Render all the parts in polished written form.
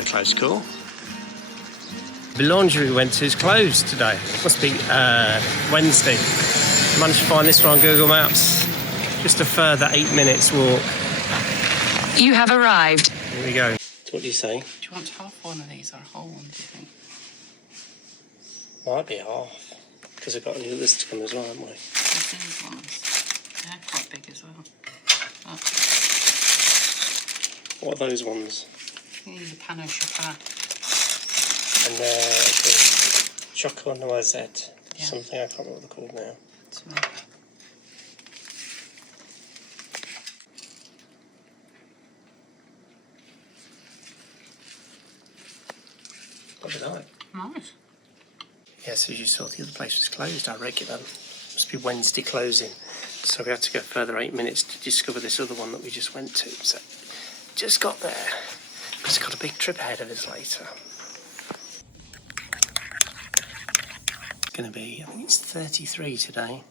a close call. The laundry we went to is closed today. It must be Wednesday. Managed to find this one on Google Maps. Just a further 8 minutes walk. You have arrived. Here we go. What do you say? Do you want half one of these or a whole one, do you think? Might be half. Because I've got any others to come as well, haven't we? There's these ones. They're quite big as well. Oh. What are those ones? These are pan au chocolat. And the chocolate noisette. Yeah. Something, I can't remember what they're called now. What did I? Nice. Yes, as you saw, the other place was closed, I reckon. Must be Wednesday closing. So we had to go further 8 minutes to discover this other one that we just went to. So just got there. Because we've got a big trip ahead of us later. It's going to be, I think it's 33 today.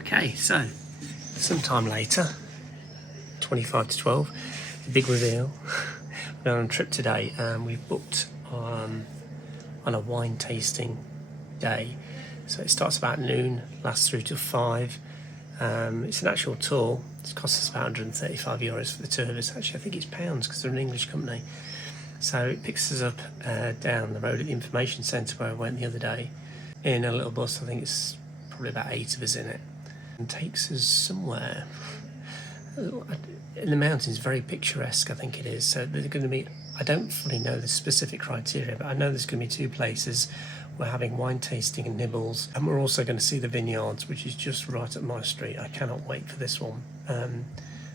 Okay, so sometime later, 25 to 12, the big reveal. We're on a trip today and we've booked on a wine tasting day. So it starts about noon, lasts through till 5. It's an actual tour. It costs us about 135 euros for the two of us. Actually, I think it's pounds because they're an English company. So it picks us up down the road at the information centre where I went the other day in a little bus. I think it's probably about 8 of us in it. And takes us somewhere in the mountains, very picturesque, I think it is. So there's going to be, I don't fully know the specific criteria, but I know there's going to be 2 places. We're having wine tasting and nibbles, and we're also going to see the vineyards, which is just right up my street. I cannot wait for this one.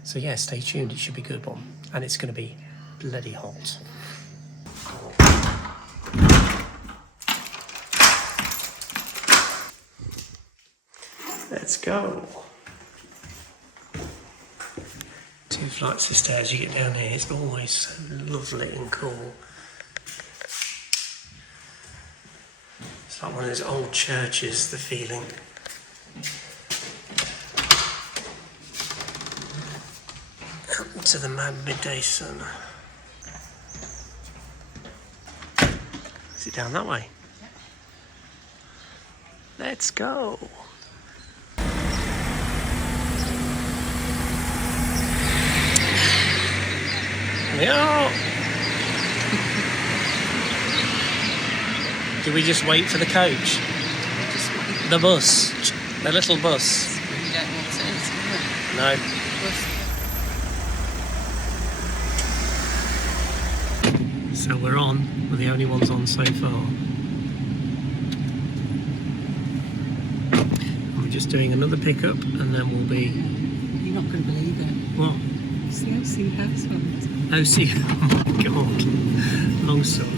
So yeah, stay tuned, it should be a good one. And it's going to be bloody hot. Let's go. 2 flights of stairs, you get down here, it's always so lovely and cool. It's like one of those old churches, the feeling. Up to the mad midday sun. Is it down that way? Let's go. Yeah. Do we just wait for the coach? The bus. The little bus. You don't want it, No. So we're on. We're the only ones on so far. And we're just doing another pickup and then we'll be... You're not going to believe it. What? It's the OC house ones. OC, oh my god. Long story.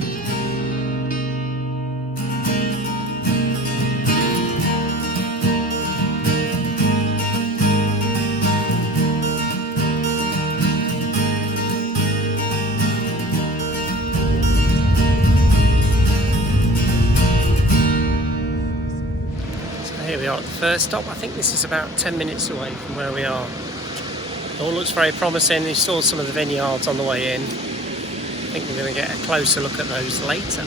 Here we are at the first stop. I think this is about 10 minutes away from where we are. It all looks very promising. We saw some of the vineyards on the way in. I think we're going to get a closer look at those later.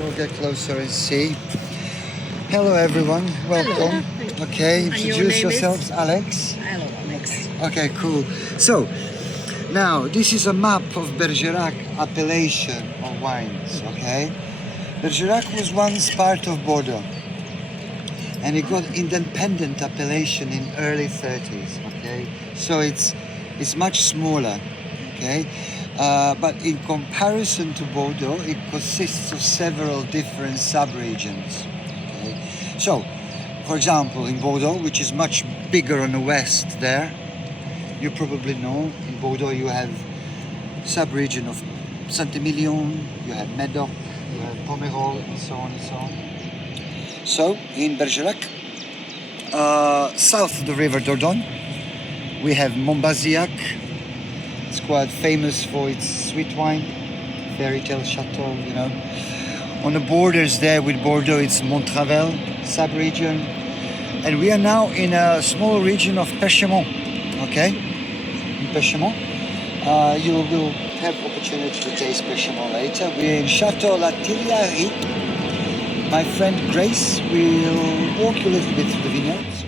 We'll get closer and see. Hello everyone, welcome. Hello. Okay, introduce yourselves, Alex. Hello, Alex. Okay, cool. So, now this is a map of Bergerac appellation of wines, okay? Bergerac was once part of Bordeaux. And it got independent appellation in early 30s, okay? So it's much smaller, okay? But in comparison to Bordeaux, it consists of several different sub-regions, okay? So, for example, in Bordeaux, which is much bigger on the west there, you probably know, in Bordeaux you have sub-region of Saint-Emilion, you have Médoc, you have Pomerol, and so on and so on. So, in Bergerac, south of the river Dordogne, We have Montbazillac. It's quite famous for its sweet wine, fairy tale chateau, you know. On the borders there with Bordeaux, it's Montravel sub-region. And we are now in a small region of Pêchemont, okay? In Pêchemont. You will have opportunity to taste Pêchemont later. We're in Chateau La Tilleraie. My friend Grace will walk you a little bit through the vineyards.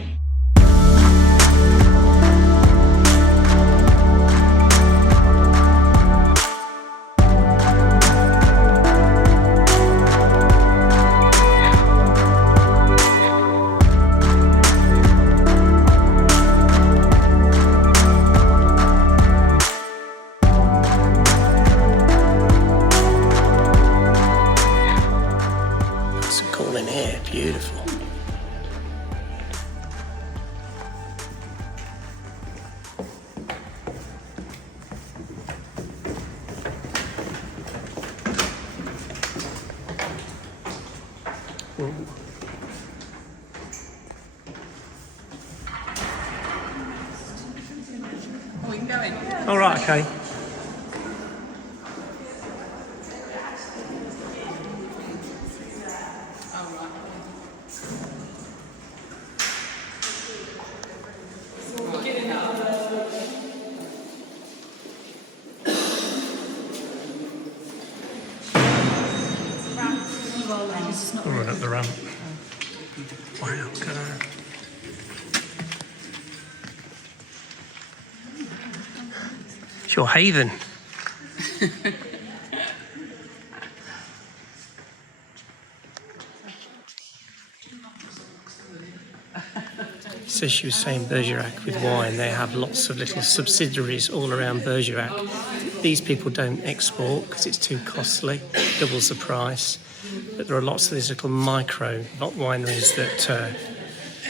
Cool in here, beautiful. We can go in. All right, okay. We'll run up the ramp. Wow, look at that. It's your haven. So she was saying Bergerac with wine, they have lots of little subsidiaries all around Bergerac. These people don't export because it's too costly, doubles the price. But there are lots of these little micro wineries that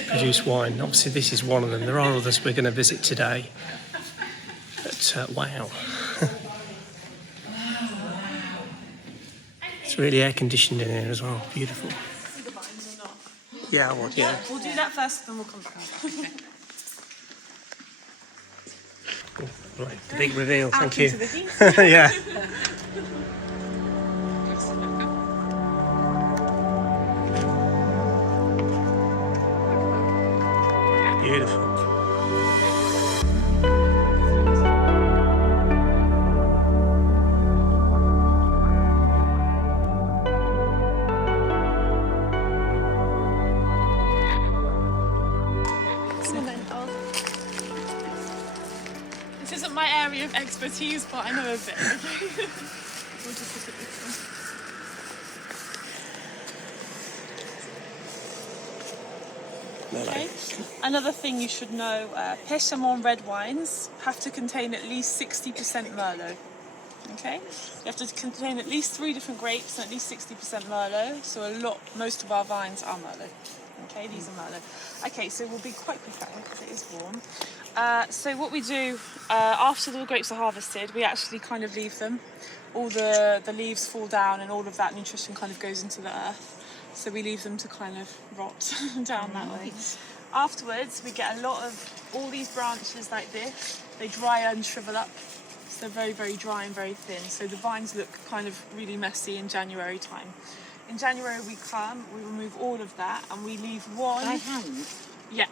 produce wine. Obviously this is one of them. There are others we're going to visit today. But wow. It's really air conditioned in here as well. Beautiful. Yeah, I would, yeah. We'll do that first, then we'll come back. Right, the big reveal, Out thank you. into the heat. Yeah. Beautiful. This isn't my area of expertise, but I know a bit. Okay. We'll just look at this one. Okay. Another thing you should know, Pêchemont red wines have to contain at least 60% Merlot. Okay? You have to contain at least 3 different grapes and at least 60% Merlot. So most of our vines are Merlot. Okay, these are Merlot. Okay, so we'll be quite quick at it because it is warm. So what we do, after the grapes are harvested, we actually kind of leave them. All the leaves fall down and all of that nutrition kind of goes into the earth. So we leave them to kind of rot down that way. Afterwards, we get a lot of all these branches like this. They dry and shrivel up. So they're very, very dry and very thin. So the vines look kind of really messy in January time. In January we remove all of that and we leave one. By hand? Yeah.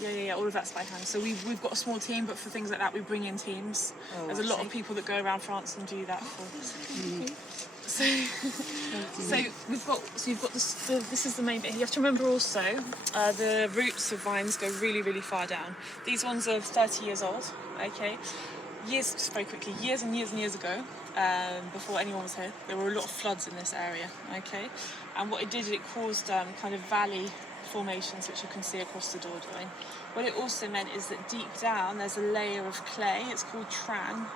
Yeah, all of that's by hand. So we've got a small team, but for things like that we bring in teams. There's a lot of people that go around France and do that for. So you've got this is the main bit. You have to remember also the roots of vines go really, really far down. These ones are 30 years old. Okay, just very quickly, years and years and years ago, before anyone was here, there were a lot of floods in this area. Okay, and what it did, it caused kind of valley formations which you can see across the Dordogne. What it also meant is that deep down there's a layer of clay. It's called tran,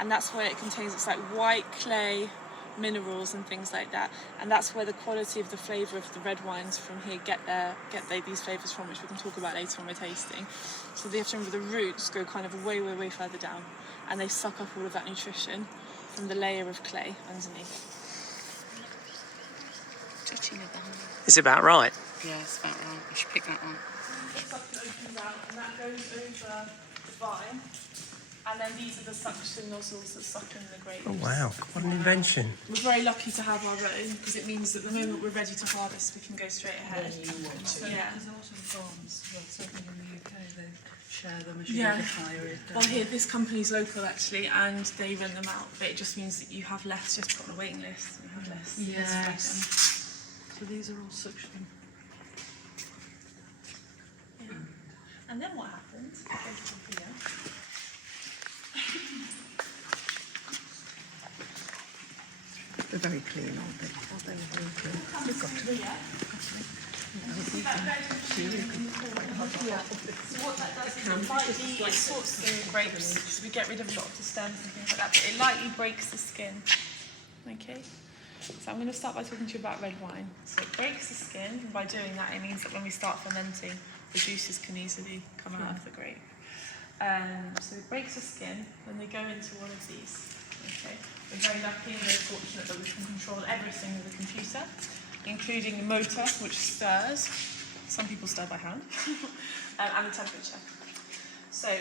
and that's where it contains. It's like white clay minerals and things like that, and that's where the quality of the flavour of the red wines from here get these flavours from, which we can talk about later when we're tasting. So they have to remember the roots go kind of way, way, way further down, and they suck up all of that nutrition from the layer of clay underneath. Touching it down. It's about right. Yeah, it's about right. I should pick that one. It opens out, and that goes over vine. And then these are the suction nozzles that suck in the grapes. Oh wow, what an invention. We're very lucky to have our own because it means that the moment we're ready to harvest, we can go straight ahead. Yeah. Because a lot of farms, well, certainly in the UK, they share the machine Yeah. with hire. Well, here, this company's local actually, and they rent them out, but it just means that you have less, just put on a waiting list, you have less. Yes. So these are all suction. Yeah. And then what happens? Go from here. They're very clean, aren't they? Oh, they're very clean. They've got to be. So what that does is it lightly sorts the grapes, so we get rid of a lot of the stems and things like that, but it lightly breaks the skin. Okay? So I'm going to start by talking to you about red wine. So it breaks the skin, and by doing that it means that when we start fermenting, the juices can easily come out of the grape. So it breaks the skin, and they go into one of these. Okay? We're very lucky and very fortunate that we can control everything with a computer, including the motor, which stirs. Some people stir by hand, and the temperature. So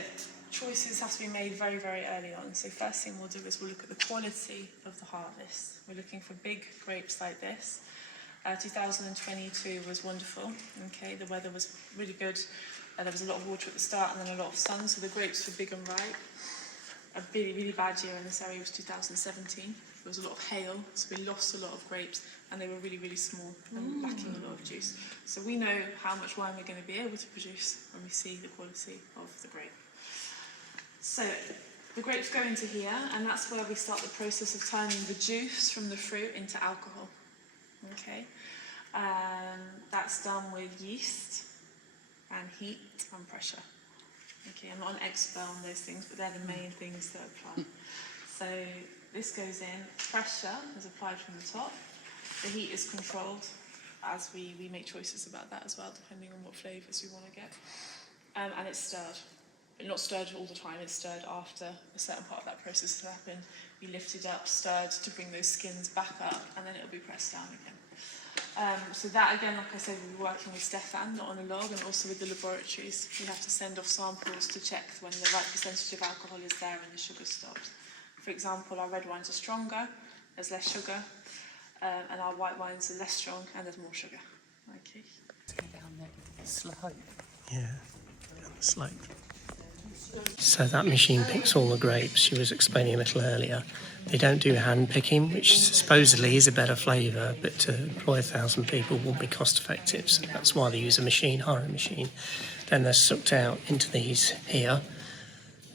choices have to be made very, very early on. So first thing we'll do is we'll look at the quality of the harvest. We're looking for big grapes like this. 2022 was wonderful. Okay, the weather was really good. There was a lot of water at the start and then a lot of sun, so the grapes were big and ripe. A really, really bad year in this area was 2017. There was a lot of hail, so we lost a lot of grapes, and they were really, really small and lacking a lot of juice. So we know how much wine we're going to be able to produce when we see the quality of the grape. So the grapes go into here, and that's where we start the process of turning the juice from the fruit into alcohol. Okay, that's done with yeast and heat and pressure. Okay, I'm not an expert on those things, but they're the main things that apply. So this goes in, pressure is applied from the top, the heat is controlled as we make choices about that as well, depending on what flavours we want to get. And it's stirred. But not stirred all the time, it's stirred after a certain part of that process has happened. We lift it up, stirred to bring those skins back up, and then it'll be pressed down again. So that again, like I said, we're working with Stefan, not on a log, and also with the laboratories. We have to send off samples to check when the right percentage of alcohol is there and the sugar stops. For example, our red wines are stronger, there's less sugar, and our white wines are less strong and there's more sugar. Okay. Slope. Yeah, down the slope. So that machine picks all the grapes she was explaining a little earlier. They don't do hand picking, which supposedly is a better flavour, but to employ 1,000 people won't be cost effective, so that's why they use a machine, hire a machine. Then they're sucked out into these here,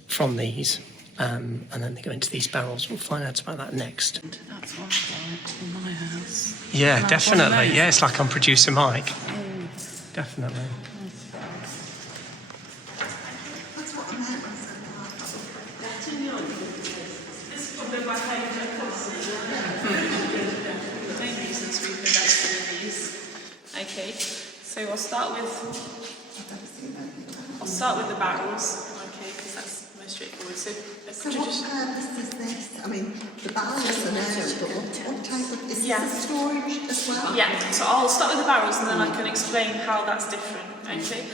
from these, and then they go into these barrels. We'll find out about that next. That's what I like in my house. Yeah, definitely. Yeah, it's like on Producer Mike. Definitely. Okay, so I'll start with the barrels, okay, because that's the most straightforward. So what purpose is this? I mean, the barrels are there, but what type of, is this storage as well? Yeah, so I'll start with the barrels and then I can explain how that's different, okay?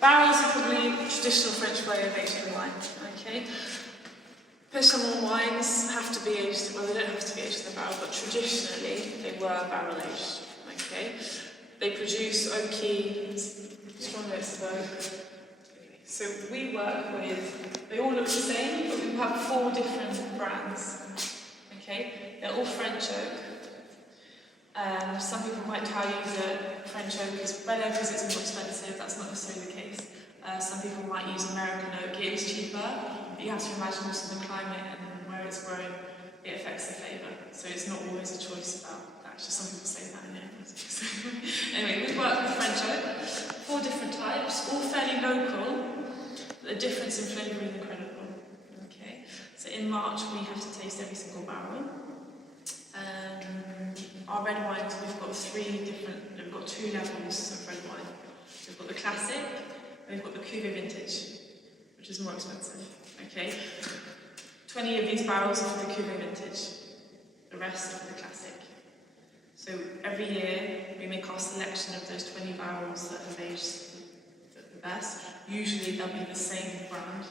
Barrels are probably a traditional French way of aging wine, okay? Pechamon wines have to be aged, well, they don't have to be aged in the barrel, but traditionally they were barrel aged, okay? They produce oaky, strong notes of oak. So we work with, they all look the same, but we have 4 different brands. Okay, they're all French oak. Some people might tell you that French oak is better because it's more expensive. That's not necessarily the case. Some people might use American oak. It is cheaper, but you have to imagine also the climate and where it's grown. It affects the flavour. So it's not always a choice about that. Just some people say that in it. Anyway, we work with French oak, 4 different types, all fairly local. The difference in flavour is incredible. Okay, so in March we have to taste every single barrel. Our red wines, we've got 2 levels of red wine. We've got the classic, and we've got the cuvée vintage, which is more expensive. Okay, 20 of these barrels are for the cuvée vintage, the rest are for the classic. So every year we make our selection of those 20 barrels that have aged the best. Usually they'll be the same brand,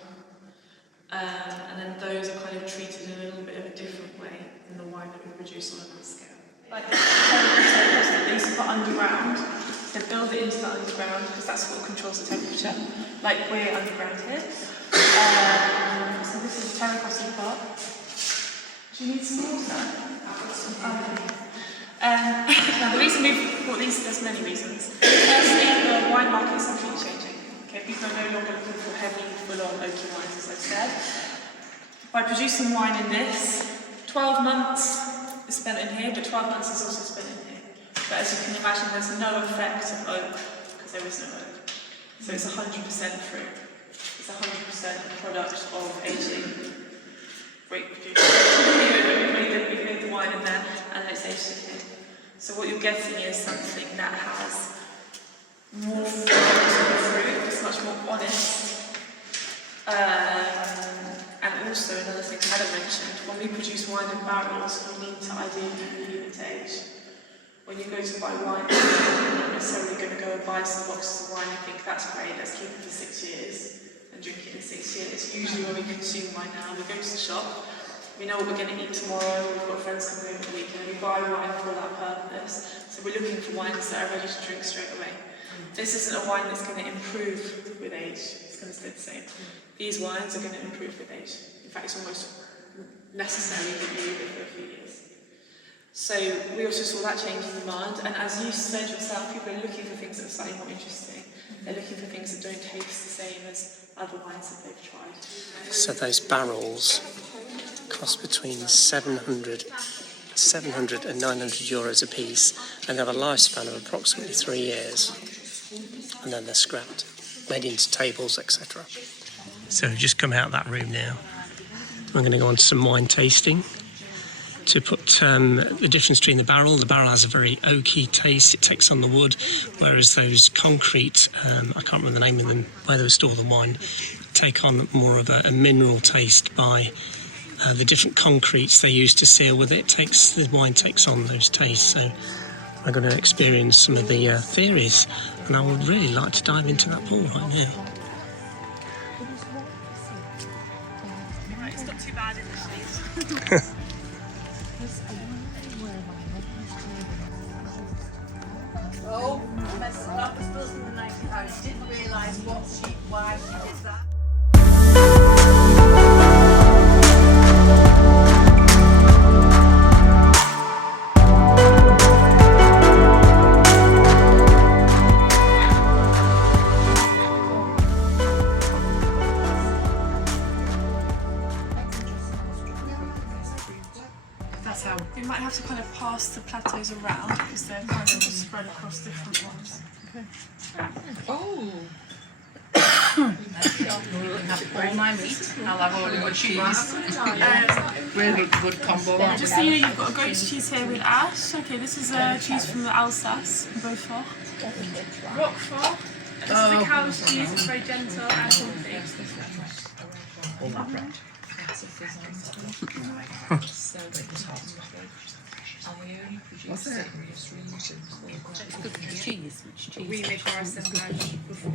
And then those are kind of treated in a little bit of a different way than the wine that we produce on a good scale. Like the potatoes that they used to put underground, they build it into the underground because that's what controls the temperature. Like we're underground here. So this is the terracotta pot. Do you need some water? Now the reason we've bought these, there's many reasons. Firstly, the wine market is completely changing. Okay, people are no longer looking for heavy, full-on oaky wines, as I said. By producing wine in this, 12 months is spent in here, but 12 months is also spent in here. But as you can imagine, there's no effect of oak, because there is no oak. So it's 100% fruit. It's 100% a product of aging grape producers. We've made the wine in there, and then it's aged in here. So what you're getting is something that has more fruit, it's much more honest. And also another thing Adam mentioned, when we produce wine in barrels, we need to ideally keep it to age. When you go to buy wine, you're not necessarily going to go and buy some boxes of wine and think that's great, let's keep it for 6 years and drink it in 6 years. Usually when we consume wine now, we go to the shop, we know what we're going to eat tomorrow, we've got friends coming over the weekend, we buy wine for that purpose. So we're looking for wines that are ready to drink straight away. This isn't a wine that's going to improve with age, it's going to stay the same. These wines are going to improve with age. In fact, it's almost necessary that you leave it for a few years. So we also saw that change in demand, and as you said yourself, people are looking for things that are slightly more interesting. They're looking for things that don't taste the same as other wines that they've tried. So those barrels cost between 700 and 900 euros a piece, and have a lifespan of approximately 3 years, and then they're scrapped, made into tables, etc. So we've just come out of that room now. I'm going to go on to some wine tasting to put the difference between the barrel. The barrel has a very oaky taste, it takes on the wood, whereas those concrete, I can't remember the name of them, where they store the wine, take on more of a mineral taste by the different concretes they use to seal with it. The wine takes on those tastes. So I'm going to experience some of the theories, and I would really like to dive into that pool right now. It's not too bad in the shade. Oh, that was still in the 1900s. Didn't realise why she did that. That's how. We might have to kind of pass the plateaus around because they're kind of just spread across different ones. Okay. Oh. All my meat. I'll have all the good cheese. Really good combo. Just so you know, you've got a goat's cheese here with ash. Okay, this is cheese from the Alsace, Beaufort. Roquefort. This is the cow's cheese. It's very gentle and healthy. Cheese. We make our assemblage before.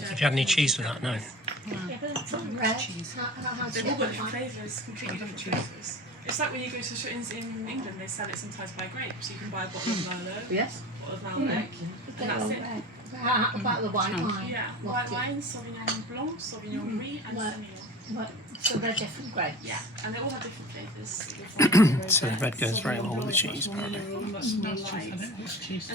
Have you had any cheese with that? No. They've all got different flavours, completely different flavours. It's like when you go to shop-ins in England, they sell it sometimes by grapes. You can buy a bottle of Merlot, Yes. a bottle of Malbec, and that's it. About the white wine. Yeah, white wine, Sauvignon Blanc, Sauvignon Gris, and Semillon. So they're different grapes. Yeah, and they all have different flavours. So the red goes very well with the cheese, apparently. Much more light. And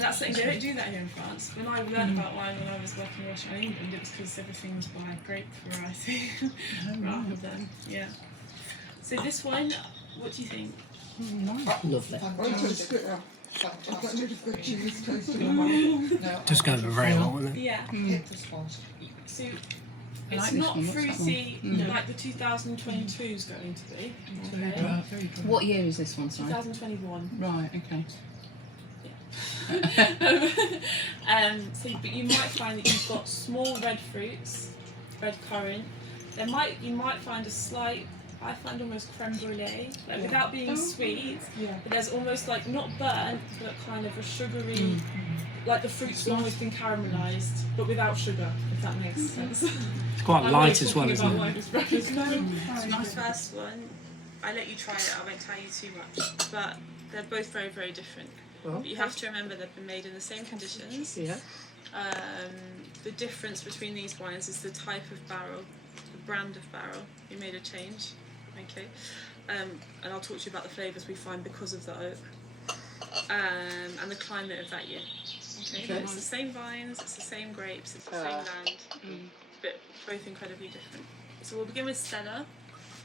that's the thing, they don't do that here in France. When I learned about wine when I was working in Russia and England, it was because everything was by grape variety rather than, yeah. So this wine, what do you think? Lovely. Just goes very well with it. Yeah. So it's not fruity like the 2022 is going to be. What year is this one, sorry? 2021. Right, okay. So, but you might find that you've got small red fruits, red currant. You might find a slight, I find almost creme brulee, like without being sweet, but there's almost like not burnt, but kind of a sugary. like the fruit's almost been caramelised, but without sugar, if that makes sense. It's quite light as well, isn't it? My first one, I let you try it, I won't tell you too much, but they're both very, very different. But you have to remember they've been made in the same conditions. Yeah. The difference between these wines is the type of barrel, the brand of barrel. We made a change, okay? And I'll talk to you about the flavours we find because of the oak and the climate of that year. Okay. It's the same vines, it's the same grapes, it's the same land, but both incredibly different. So we'll begin with Stella.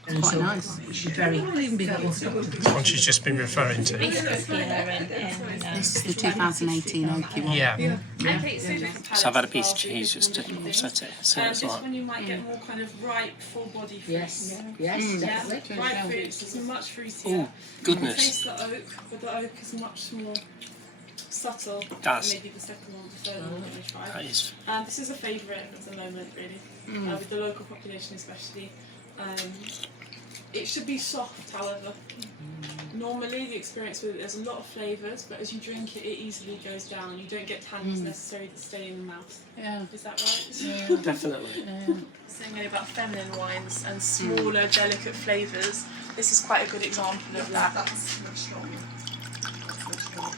Quite nice. She's very One she's just been referring to. This is the 2018 Oaky one. Yeah. Okay, so different So I've had a palates piece as of well, cheese just to different set it. So things. it's This like. one you might get more kind of ripe, full body fruits. Yes, Yeah, definitely. ripe fruits is much fruitier. Oh, You goodness. taste the oak, but the oak is much more subtle. Does. Maybe the second one, the third one that we tried. That is. This is a favourite at the moment, really, with the local population especially. It should be soft, however. Normally, the experience with it, there's a lot of flavours, but as you drink it, it easily goes down. You don't get tannins necessarily that stay in the mouth. Yeah. Is that right? Yeah. Definitely. Saying about feminine wines and smaller, delicate flavours, this is quite a good example of that. That's much stronger. That's much stronger.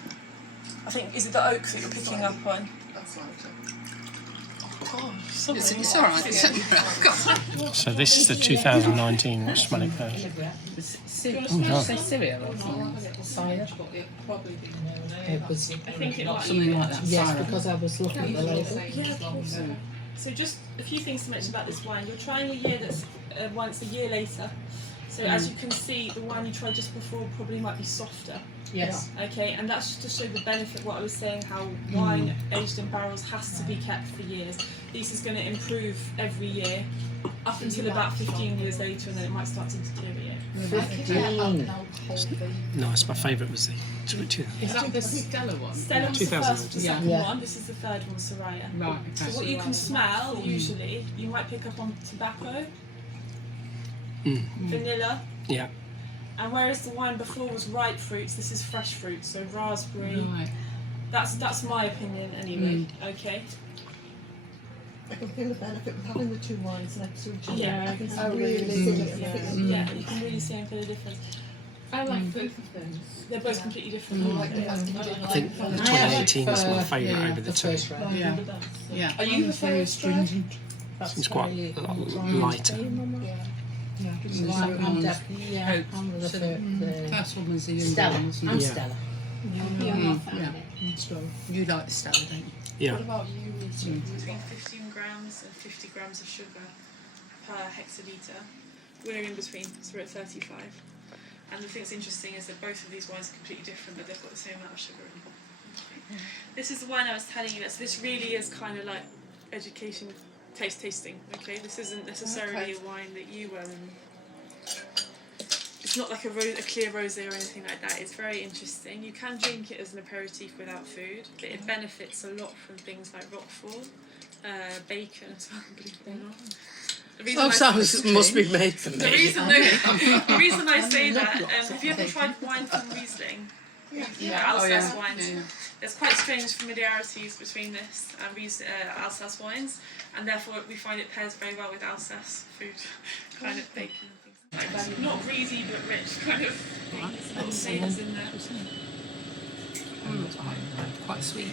I think, is it the oak that you're picking up on? That's lighter. It's alright. So this is the 2019 Smell version. Say cereal or something? Cider? It was I think it might something like that. Yes, cider. because I was looking at the label. Yeah, of course. So just a few things to mention about this wine. You're trying a year that's once a year later. So as you can see, the wine you tried just before probably might be softer. Yes. Okay, and that's just to show the benefit, what I was saying, how wine aged in barrels has to be kept for years. This is going to improve every year up until about 15 years later, and then it might start to deteriorate. Nice. My favourite was the 2000. Is that the Stella one? Stella was the 2000. first, the second Yeah. one. This is the third one, Soraya. Right, So okay. what you can smell, usually, you might pick up on tobacco, vanilla, Yeah. and whereas the wine before was ripe fruits, this is fresh fruits, so raspberry. Right. That's my opinion anyway. Okay. I can feel the benefit of having the two wines next to each other. Yeah, I can I really see the benefit. Yeah, you can really see and feel the difference. I like both of them. They're both completely different. I think the 2018 is my favourite over the two. Yeah. Yeah. Are you the first stringent? Seems quite a lot lighter. I'm definitely, I'm with the First one was the Stella. younger one, I'm Yeah. Stella. You like Stella, don't you? Yeah. What about you, Lisa? Between 15 grams and 50 grams of sugar per hectolitre. We're in between, so we're at 35. And the thing that's interesting is that both of these wines are completely different, but they've got the same amount of sugar in them. This is the wine I was telling you about. So this really is kind of like education, tasting. Okay, this isn't necessarily a wine that you it's not like a clear rosé or anything like that. It's very interesting. You can drink it as an aperitif without food, but it benefits a lot from things like Roquefort, bacon as well, believe it or not. The reason must be made for the reason I say that, have you ever tried wine from Riesling? Alsace wines. Yeah. There's quite strange familiarities between this and Alsace wines, and therefore we find it pairs very well with Alsace food, kind of bacon and things like that. Not greasy but rich kind of things, little savours in there. Quite sweet.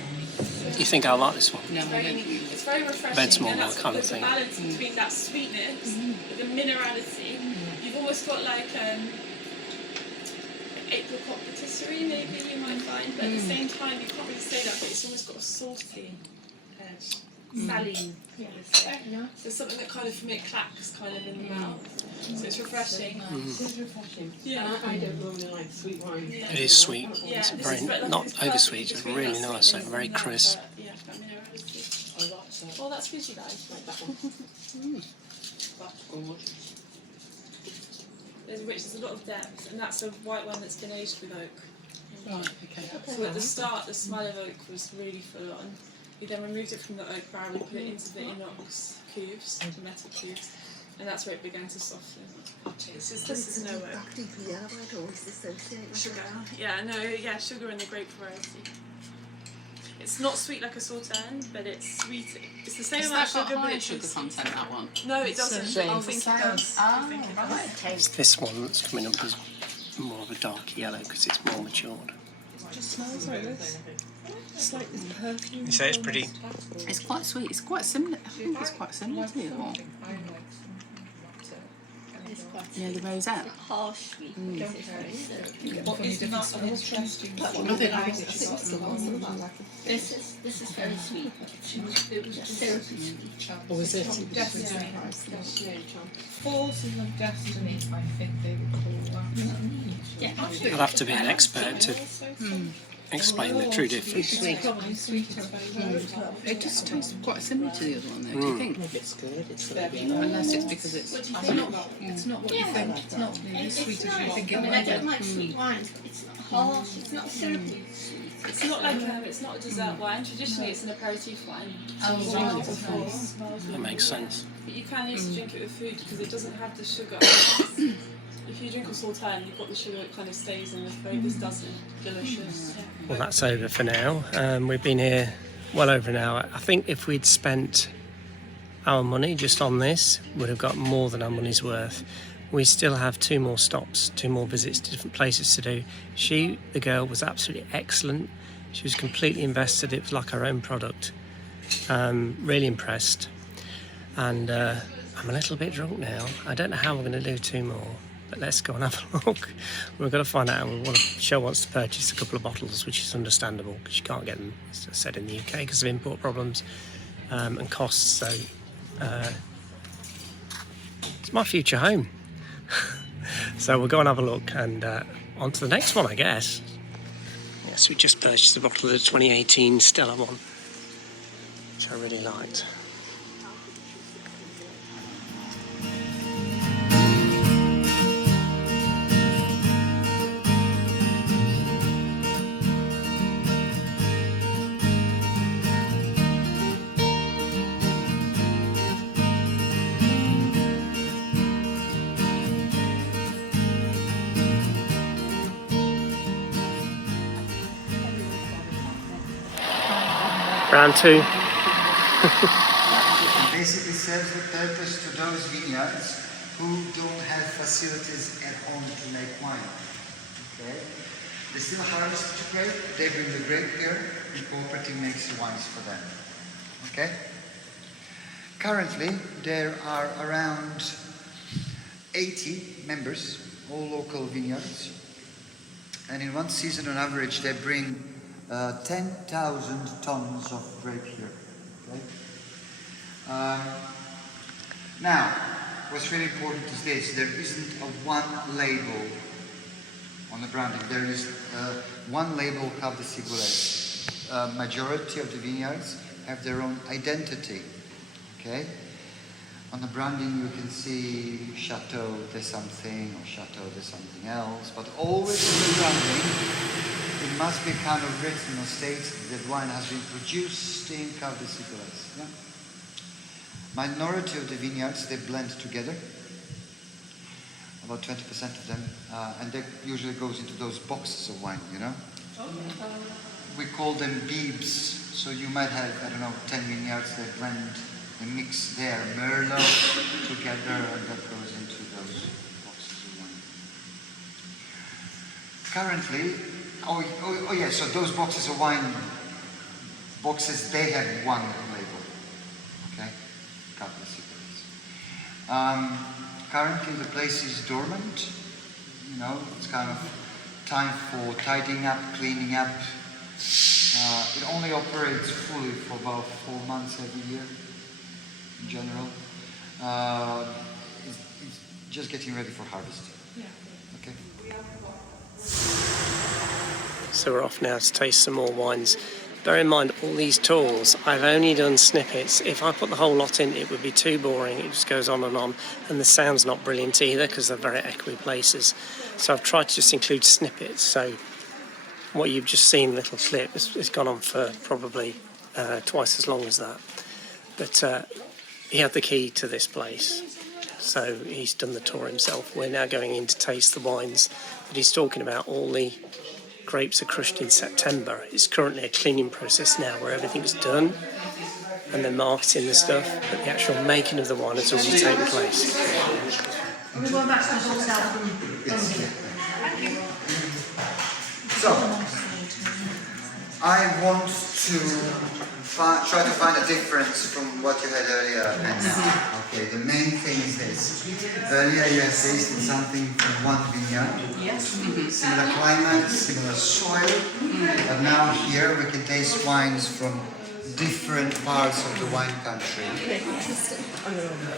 You think I like this one? No, It's very refreshing. Bed small and milk that's kind of the thing. balance between that sweetness, the minerality. You've almost got like apricot patisserie, maybe you might find, but at the same time you can't really say that, but it's almost got a salty edge. Saline. So something that kind of for me clacks kind of in the mouth. So it's refreshing. It's refreshing. Yeah. I don't normally like sweet wine. Yeah. It is sweet. Yeah, It's this very is like not it's over perfect sweet. It's between really that nice. So sweetness very and that, crisp. yeah, that minerality. I like that. Oh, that's good, you like that one. That's gorgeous. There's a lot of depth, and that's a white wine that's been aged with oak. Right, okay. So at the start, the smell of oak was really full on. We then removed it from the oak barrel, we put it into the inox cubes, the metal cubes, and that's where it began to soften. This is no oak. Black deep yellow, I'd always associate with Sugar. that. Yeah, sugar in the grape variety. It's not sweet like a Sauterne, but it's sweet. It's the same Has amount that of got sugar, but high it's sugar content, that one? No, it doesn't. Same. I think it does. I think it does. It's this one that's coming up as more of a dark yellow because it's more matured. It just smells like this. It's like this perfume. You say it's pretty. It's quite sweet. It's quite similar. I think it's quite similar to the other one. Yeah, the rosette. Harsh sweetness. What is not an interesting Nothing like it. This is very sweet. It was terribly sweet. Or was it? Forces of destiny, I think they would call that. I'd have to be an expert to explain the true difference. Probably sweeter. It just tastes quite similar to the other one, though. Do you think? It's good. It's Unless it's because it's. It's not what you think. It's not really as sweet as you think it I mean, might I don't be. like sweet wines, but it's not harsh. It's not syrupy. It's not like it's not a dessert wine. Traditionally, it's an aperitif wine. That makes sense. But you can use to drink it with food because it doesn't have the sugar. If you drink a Sauterne, you've got the sugar that kind of stays in the throat. This doesn't. Delicious. Well, that's over for now. We've been here well over an hour. I think if we'd spent our money just on this, would have got more than our money's worth. We still have 2 more stops, 2 more visits to different places to do. She, the girl, was absolutely excellent. She was completely invested. It was like her own product. Really impressed. And I'm a little bit drunk now. I don't know how we're going to do 2 more, but let's go and have a look. We've got to find out. Shell wants to purchase a couple of bottles, which is understandable because you can't get them, as I said, in the UK because of import problems and costs. So it's my future home. So we'll go and have a look and on to the next one, I guess. Yes, we just purchased a bottle of the 2018 Stella one, which I really liked. Round 2. Basically serves the purpose to those vineyards who don't have facilities at home to make wine. Okay? They still harvest the grape, they bring the grape here, and cooperative makes the wines for them. Okay? Currently, there are around 80 members, all local vineyards, and in one season on average they bring 10,000 tons of grape here. Okay? Now, what's really important is this: there isn't a one label on the branding. There is one label called the Sigoules. Majority of the vineyards have their own identity. Okay? On the branding you can see Chateau de something or Chateau de something else, but always in the branding it must be kind of written or stated that wine has been produced in Cave de Sigoules. Yeah? Minority of the vineyards, they blend together, about 20% of them, and that usually goes into those boxes of wine, you know? We call them beebs, so you might have, 10 vineyards that blend and mix their Merlot together, and that goes into those boxes of wine. Currently, so those boxes of wine, they have one label, okay? Currently the place is dormant, it's kind of time for tidying up, cleaning up. It only operates fully for about 4 months every year, in general. It's just getting ready for harvest. Okay. So we're off now to taste some more wines. Bear in mind, all these tours, I've only done snippets. If I put the whole lot in, it would be too boring. It just goes on, and the sound's not brilliant either because they're very echoey places. So I've tried to just include snippets. So what you've just seen, little clip, has gone on for probably twice as long as that. But he had the key to this place, so he's done the tour himself. We're now going in to taste the wines that he's talking about, all the grapes are crushed in September. It's currently a cleaning process now where everything's done and they're marketing the stuff, but the actual making of the wine has already taken place. So, I want to try to find a difference from what you had earlier and now. Okay, the main thing is this. Earlier you had tasted something from one vineyard, similar climate, similar soil, but now here we can taste wines from different parts of the wine country.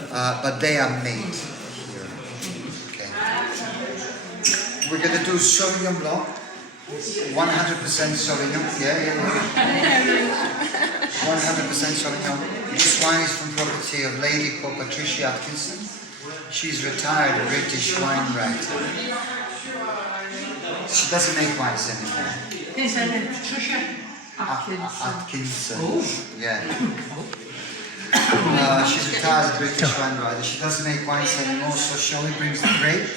But they are made here. Okay. We're going to do Sauvignon Blanc. 100% Sauvignon, yeah. 100% Sauvignon. This wine is from property of a lady called Patricia Atkinson. She's retired British wine writer. She doesn't make wines anymore. Is her name Patricia Atkinson. Yeah. She's retired British wine writer. She doesn't make wines anymore, so she only brings the grape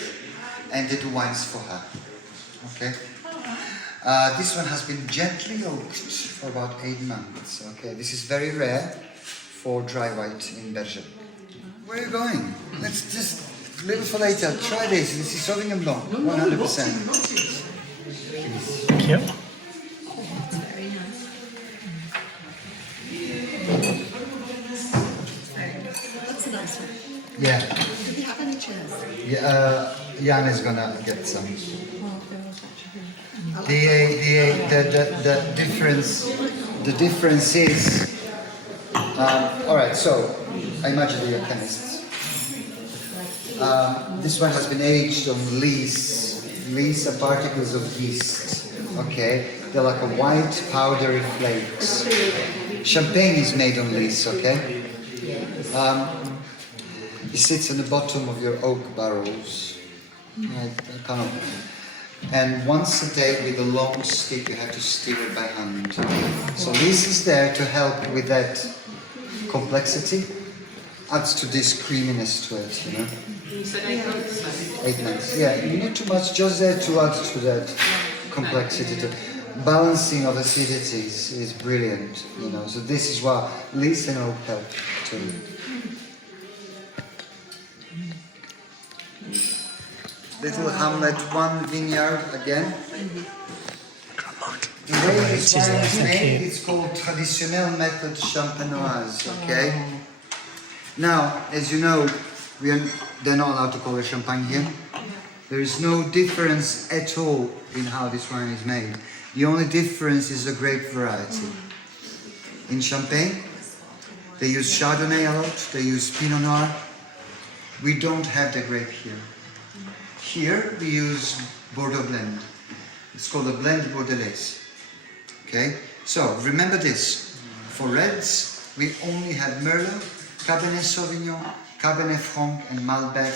and they do wines for her. Okay? This one has been gently oaked for about 8 months. Okay, this is very rare for dry white in Bergerac. Where are you going? Let's just leave it for later. Try this. This is Sauvignon Blanc, 100%. Yep. Very nice. That's a nice one. Yeah. Do we have any chairs? Yeah. Jan is gonna get some. The difference is. All right. So, I imagine you're chemists. This one has been aged on lees. Lees are particles of yeast. Okay, they're like a white powdery flakes. Champagne is made on lees. Okay. It sits in the bottom of your oak barrels. Right, kind of. And once a day with a long stick, you have to stir it by hand. So this is there to help with that complexity. Adds to this creaminess to it, you know. You said 8 months. 8 months. Yeah, you need too much just there to add to that complexity. To balancing of acidities is brilliant, you know. So this is what lees and oak help to. Little hamlet, one vineyard again. The way this wine is made, it's called traditionnel method champenoise, okay? Now, as you know, they're not allowed to call it champagne here. There is no difference at all in how this wine is made. The only difference is the grape variety. In Champagne, they use Chardonnay a lot, they use Pinot Noir. We don't have the grape here. Here we use Bordeaux blend. It's called a blend Bordelaise. Okay? So remember this. For reds, we only have Merlot, Cabernet Sauvignon, Cabernet Franc and Malbec.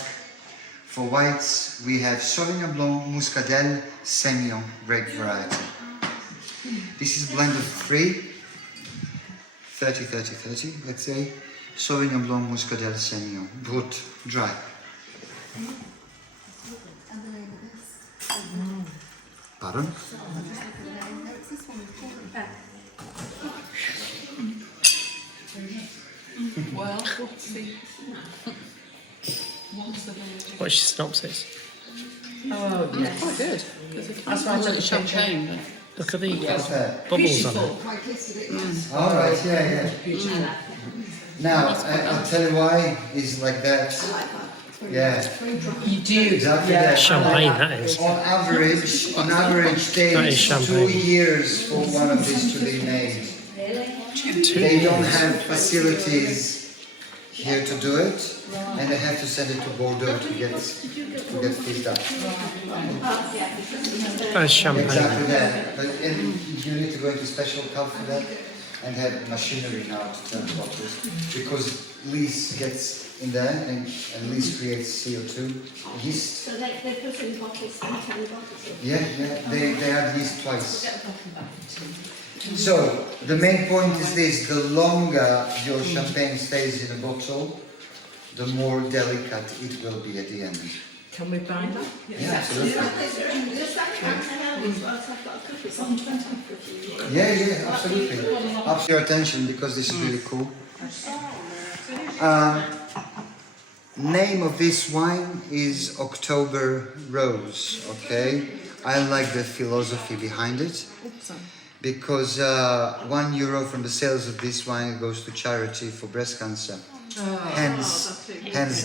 For whites, we have Sauvignon Blanc, Muscadel, Semillon, grape variety. This is blend of 3, 30, 30, 30, let's say. Sauvignon Blanc, Muscadel, Semillon, brut, dry. And the name of this? Pardon? It's this one. Well, what's the What's your synopsis? Oh, yes. Quite good. That's why I took the champagne. Look at the Okay. bubbles on it. I tasted it, yes. All right, yeah. Now, I'll tell you why it's like that. Yeah, You do. exactly that. Champagne, that is. On average, That is takes champagne. 2 years for one of these to be made. 2 They don't years. have facilities here to do it, and they have to send it to Bordeaux to get filled up. That is champagne. Exactly that. But you need to go into special cup for that and have machinery now to turn bottles, because lees gets in there and lees creates CO2. Yeast. So they put in bottles, sanitary bottles. Yeah, they add yeast twice. So the main point is this: the longer your champagne stays in a bottle, the more delicate it will be at the end. Can we buy that? Yeah, absolutely. Does that count as well? I've got a couple of some 20 Yeah, absolutely. Up to your attention because this is really cool. Name of this wine is October Rose, okay? I like the philosophy behind it because €1 from the sales of this wine goes to charity for breast cancer. Hence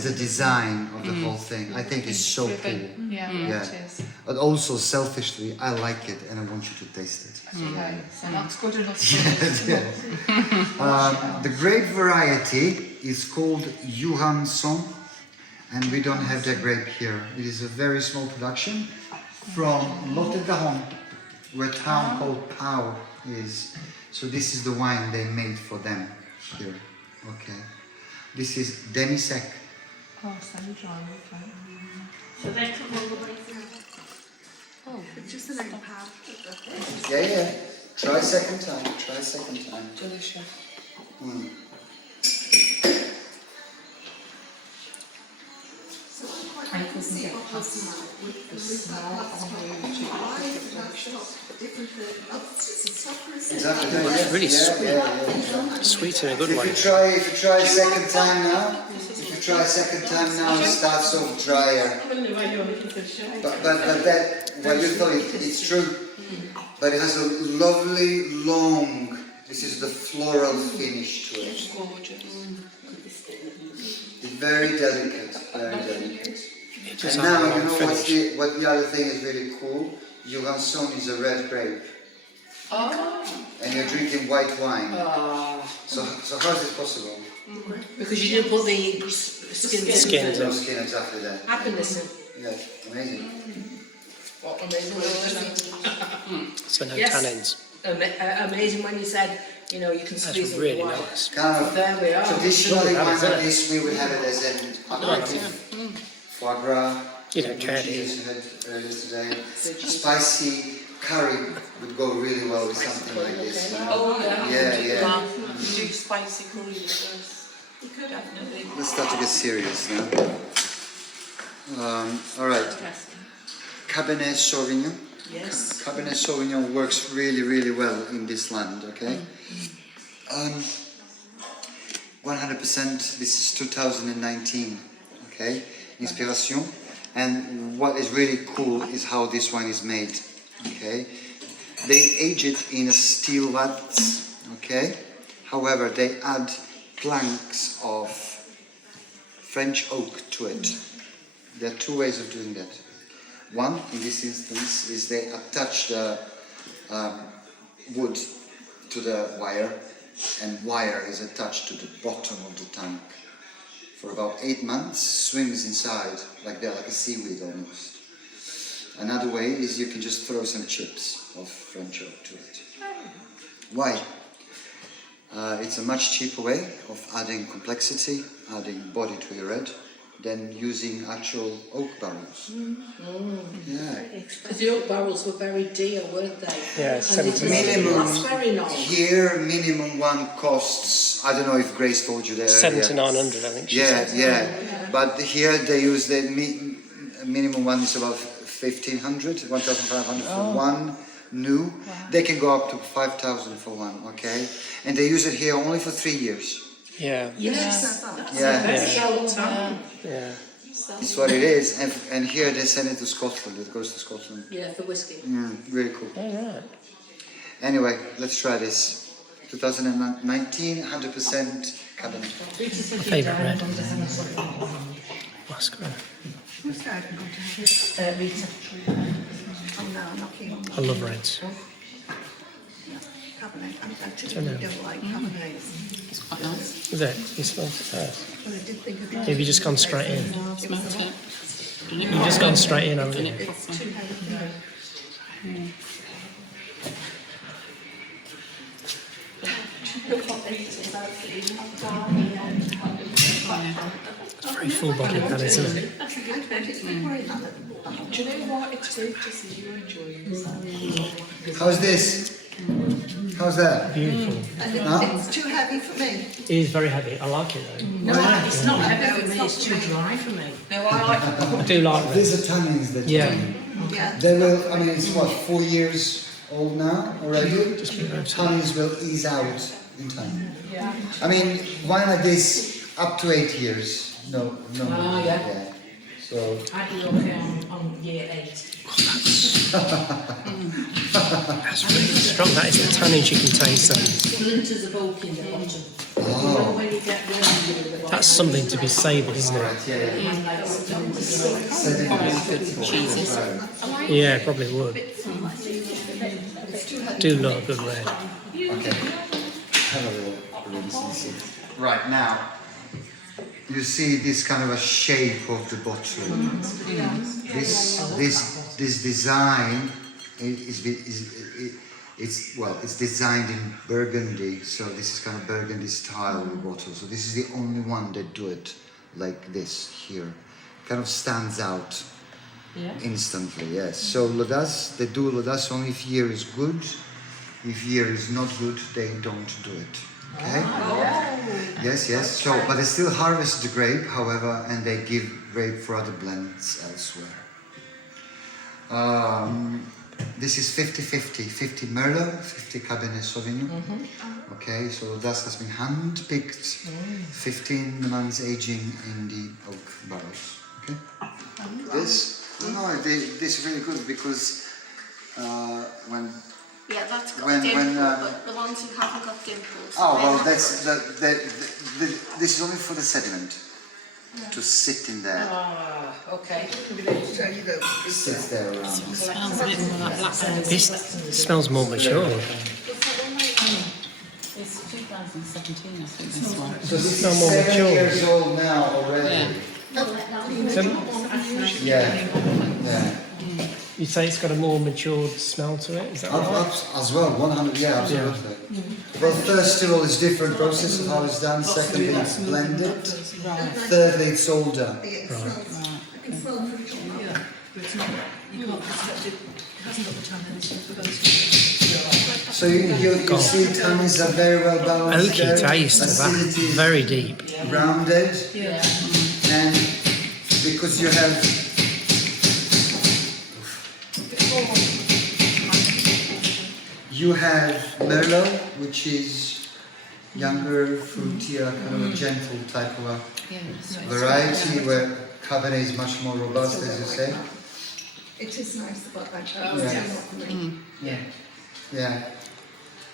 the design of the whole thing. I think it's so cool. Yeah, it is. But also selfishly, I like it and I want you to taste it. Okay, so that's good enough for me. The grape variety is called Johansson, and we don't have that grape here. It is a very small production from Lotte-Garonne, where a town called Pau is. So this is the wine they made for them here. Okay. This is demi-sec. Oh, semi-dry, okay. So they come all the way through. Oh, it's just an egg pad. Yeah. Try second time. Delicious. I couldn't get past the smell on the Exactly. It's really sweet. Sweet in a good way. If you try second time now, it starts off drier. But that, what you thought, it's true. But it has a lovely, long, this is the floral finish to it. It's very delicate, And now, you know what the other thing is really cool? Johansson is a red grape. Oh. And you're drinking white wine. So how is it possible? Because you didn't put the skins Skins. No skin exactly there. Happiness. Yeah, amazing. What amazing. So no Yes. tannins. Amazing when you said, you know, you can That's squeeze really the wine. nice. Kind of There we are. traditionally, Well, wines that like is this, we would have it as an aperitif. Foie gras, You don't care, do you? cheese you had earlier today. Spicy curry would go really well with something like this. You know? Oh, yeah. Yeah. Do spicy curry with this. Definitely. Let's start to get serious now. All right. Cabernet Sauvignon. Yes. Cabernet Sauvignon works really, really well in this land, okay? 100%, this is 2019, okay? Inspiration. And what is really cool is how this wine is made, okay? They age it in a steel vat, okay? However, they add planks of French oak to it. There are two ways of doing that. One, in this instance, is they attach the wood to the wire, and wire is attached to the bottom of the tank. For about 8 months, swims inside, like they're like a seaweed almost. Another way is you can just throw some chips of French oak to it. Why? It's a much cheaper way of adding complexity, adding body to your red, than using actual oak barrels. Yeah. Because the oak barrels were very dear, weren't they? Yeah, And it didn't last very long. Here, minimum one costs, I don't know if Grace told you that 7 earlier. to 900, I think. She Yeah, said. yeah. But here they use the minimum one is about 1,500, 1,500 for one new. They can go up to 5,000 for one, okay? And they use it here only for 3 years. Yeah. Yes. Yeah, Very short time. Yeah. it's what it is. And here they send it to Scotland. It goes to Scotland. Yeah, for whiskey. Really cool. All right. Anyway, let's try this. 2019, 100% Cabernet. My favourite red. Muscat. Rita. I'm now knocking on I love reds. Cabernet. I typically don't like Cabernets. It's quite nice. Is it? You smelled it first? But I did think of it. Have you just gone straight in? Smelt it. You've just gone straight in, haven't you? It's too heavy. It's very full bodied, that isn't it? Do you know what? It's good to see you enjoying yourself. How's this? How's that? Beautiful. It's too heavy for me. It is very heavy. I like it though. No, it's not heavy for me, it's too dry for me. No, I like I do like red. These are tannins that Yeah. Yeah. they will, I mean, it's what, 4 years old now already? Tannins will ease out in time. Yeah. I mean, wine like this, up to 8 years. No. Oh, yeah. So, I'd be okay on year 8. That's really strong. That is the tannins you can taste. Splinters of oak in the bottom. oh, When you get rid of That's something to be savoured, isn't it? cheeses. Yeah, probably would. Do love a good red. okay. Have a little rinse and see. Right, now, you see this kind of a shape of the bottle. This design it's designed in Burgundy, so this is kind of Burgundy style bottle. So this is the only one that do it like this here. Kind of stands out instantly. Yes. So L'Audace, they do L'Audace only if year is good. If year is not good, they don't do it. Okay. Yes. So, but they still harvest the grape, however, and they give grape for other blends elsewhere. This is 50-50, 50 Merlot, 50 Cabernet Sauvignon. Okay, so that has been hand-picked, 15 months aging in the oak barrels. Okay. This is really good because when Yeah, that's got When- dimple, when, but the ones who haven't got dimples. oh well, they're that's this is only for the sediment to sit in there. Okay. Sits there around. Smells a bit more like blackberry. This smells more mature. It's 2017, I think, this one. So this is No more 7 mature. years old now already. Yeah. You say it's got a more matured smell to it, is that right? As well, 100. Yeah, absolutely. Well, first of all, it's different process of how it's done. Secondly, it's blended. Thirdly, it's older. It smells pretty strong. So you see, tannins are very well balanced. Oaky there. taste of that. Acidity is Very deep. rounded, and because you have Merlot, which is younger, fruitier, kind of a gentle type of a variety, where Cabernet is much more robust, as you say. It is nice about that. Yeah.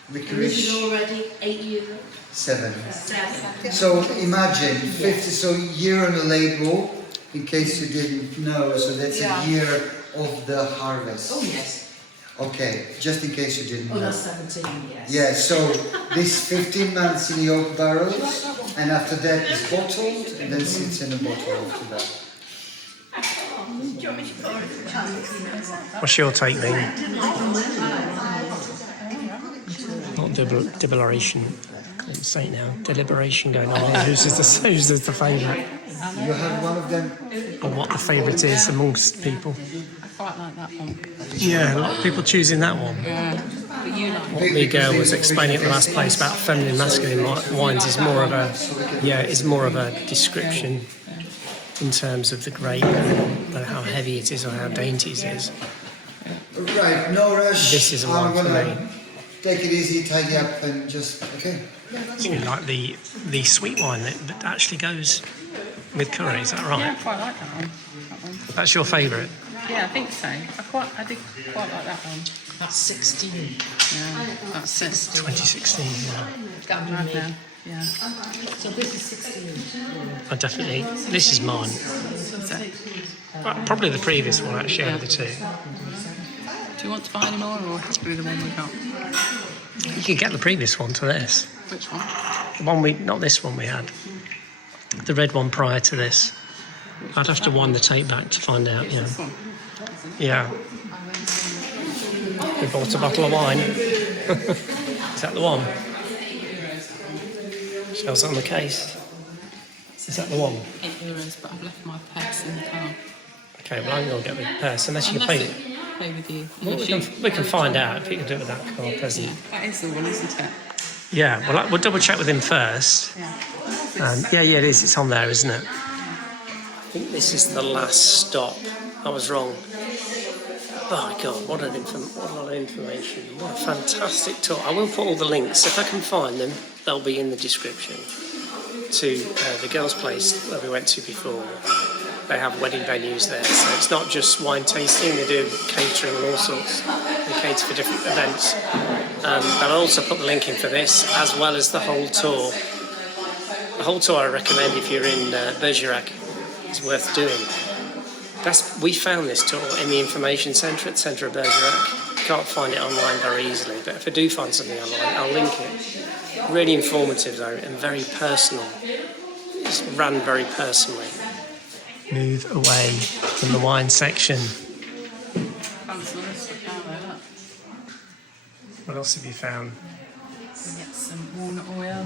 This is Licorice, already 8 years old. 7. 7. So imagine 50, so year on the label, in case you didn't know, so that's a year of the harvest. Oh, yes. Okay, just in case you didn't Oh, know. that's 17, yes. Yeah, so this 15 months in the oak barrels, and after that is bottled, and then sits in a bottle after that. What's your take, Lee? Not deliberation. Let's say it now. Deliberation going on here. Who's the favourite? You have one of them. Or what the favourite is amongst people? I quite like that one. Yeah, a lot of people choosing that one. But you like What Miguel was explaining at the last place about feminine, masculine wines is more of a description in terms of the grape and how heavy it is or how dainty it is. Right, no rush. This is a I'm wine for gonna me. take it easy, tidy up, and just okay. I think you like the sweet wine that actually goes with curry. Is that Yeah, I right? quite like that one. That's your favourite. Yeah, I think so. I did quite like that one. That's 16. Yeah, that's it. 2016. Yeah. Got mad now. Yeah. So this is 16. I definitely. This is mine. Well, probably the previous one actually out of the two. Do you want to buy any more, or happy with the one we got? You can get the previous one to this. Which one? The one not this one we had. The red one prior to this. I'd have to wind the tape back to find out. Yeah. This one. Yeah. We bought a bottle of wine. Is that the one? Shows on the case. Is that the one? €8, but I've left my purse in the car. Okay, well I'm going to get the purse unless you can pay play with you. Well, we can find out if you can do it with that car present. That is the one, isn't it? Yeah, well, we'll double check with him first. Yeah. Yeah, it is. It's on there, isn't it? I think this is the last stop. I was wrong. Oh my God, what a lot of information. What a fantastic tour. I will put all the links. If I can find them, they'll be in the description. To the girls' place where we went to before. They have wedding venues there, so it's not just wine tasting, they do catering and all sorts. They cater for different events. And I'll also put the link in for this, as well as the whole tour. The whole tour I recommend if you're in Bergerac. It's worth doing. We found this tour in the information centre at the centre of Bergerac. You can't find it online very easily, but if I do find something online, I'll link it. Really informative though, and very personal. It's run very personally. Move away from the wine section. What else have you found? We get some walnut oil.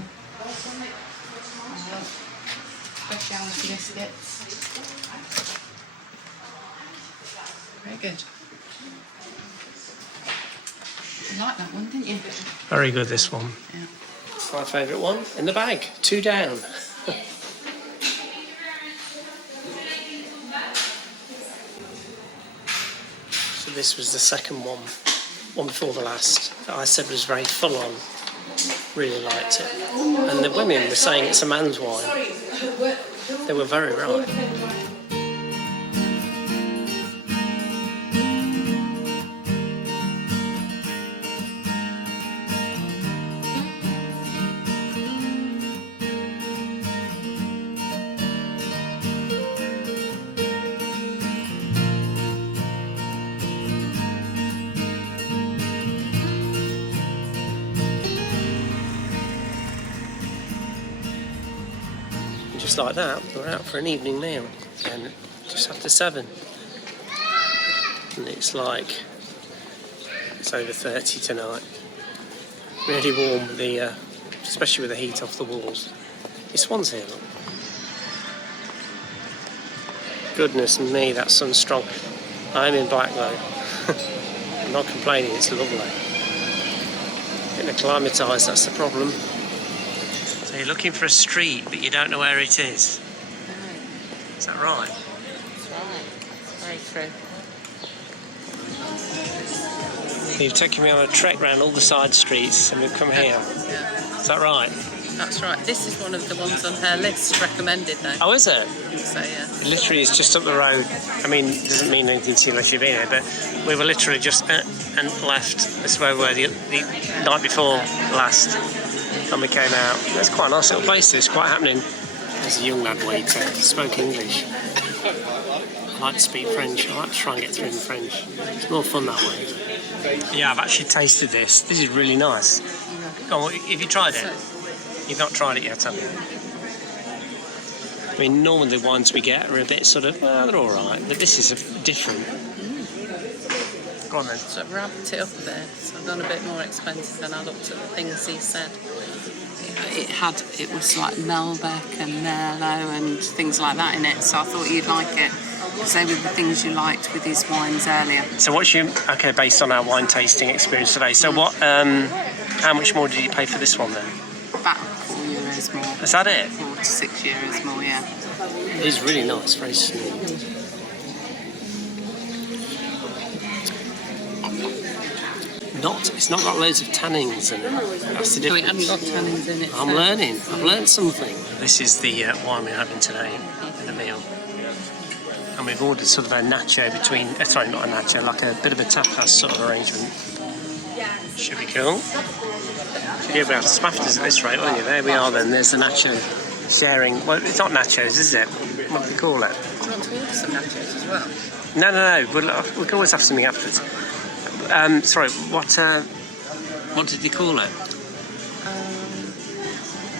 Speciality biscuits. Very good. You like that one, didn't you? Very good, this one. Yeah. It's my favourite one. In the bag. 2 down. So this was the second one before the last, that I said was very full on. Really liked it. And the women were saying it's a man's wine. They were very right. Just like that, we're out for an evening meal, and just after 7. And it's like, it's over 30 tonight. Really warm, especially with the heat off the walls. This one's here, look. Goodness me, that sun's strong. I'm in black though. I'm not complaining, it's lovely. Getting acclimatised, that's the problem. So you're looking for a street, but you don't know where it is. Is that right? That's right. That's very true. You've taken me on a trek round all the side streets and we've come here. Yeah. Is that right? That's right. This is one of the ones on her list, recommended though. Oh, is it? So yeah. Literally, it's just up the road. I mean, it doesn't mean anything to you unless you've been here, but we were literally just and left. This is where we were the night before last. And we came out. It's quite a nice little place. It's quite happening. There's a young lad waiter. He spoke English. I like to speak French. I like to try and get through in French. It's more fun that way. Yeah, I've actually tasted this. This is really nice. Oh, have you tried it? You've not tried it yet, have you? I mean, normally the wines we get are a bit sort of, well, they're all right, but this is different. Go on then. So I wrapped it up there, so I've done a bit more expensive than I looked at the things he said. It was like Malbec and Merlot and things like that in it, so I thought you'd like it. Because they were the things you liked with his wines earlier. So what's based on our wine tasting experience today, so how much more did you pay for this one then? About €4 more. Is that it? €4 to €6 more, yeah. It is really nice, very smooth. It's not got loads of tannins in it. That's the difference. It hasn't got tannins in it. I'm learning. I've learned something. This is the wine we're having today at the meal. And we've ordered sort of a nacho between, sorry, not a nacho, like a bit of a tapas sort of arrangement. Should be cool. You'll be able to smash us at this rate, won't you? There we are then, there's the nacho sharing. Well, it's not nachos, is it? What do they call it? Do you want to order some nachos as well? No. We can always have something afterwards. Sorry, what did you call it?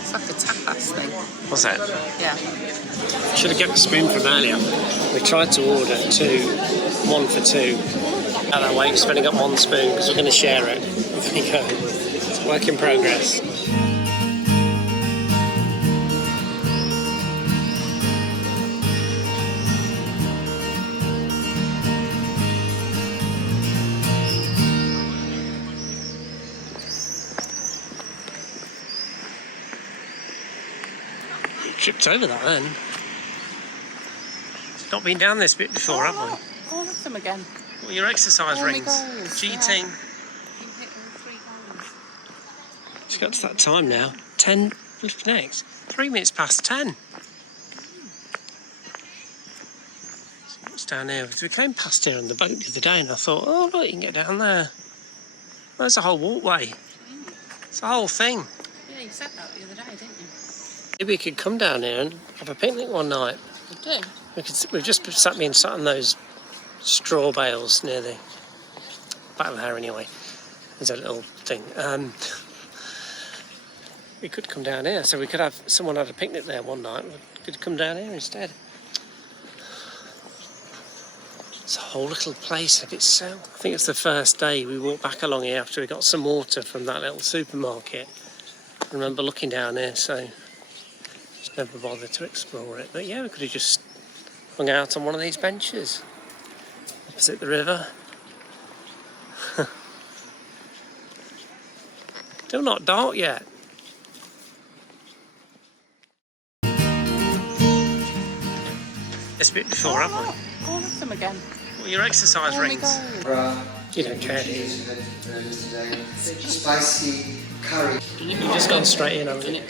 It's like a tapas thing. What's that? Yeah. Should have kept the spoon from earlier. We tried to order 1 for 2. Out that way, we've only got 1 spoon because we're going to share it. There you go. It's a work in progress. tripped over that then. Not been down this bit before, have we? All of them again. Well, your exercise All my rings. goals, Cheating. You hit all 3 goals. It's got to that time now. 10 next. 3 minutes past 10. What's down here? Because we came past here on the boat the other day and I thought, oh look, you can get down there. There's a whole walkway. It's a whole thing. Yeah, you said that the other day, didn't you? Maybe we could come down here and have a picnic one night. You do. We've just been sat on those straw bales near the back of there anyway. There's a little thing. We could come down here, so we could have someone had a picnic there one night. We could come down here instead. It's a whole little place of itself. I think it's the first day we walked back along here after we got some water from that little supermarket. I remember looking down here, so just never bothered to explore it. But yeah, we could have just hung out on one of these benches opposite the river. Still not dark yet. This bit before, haven't we? All of them again. Well, your exercise All my rings. goals. You don't care, do you? Spicy curry. You've just gone straight in, haven't you?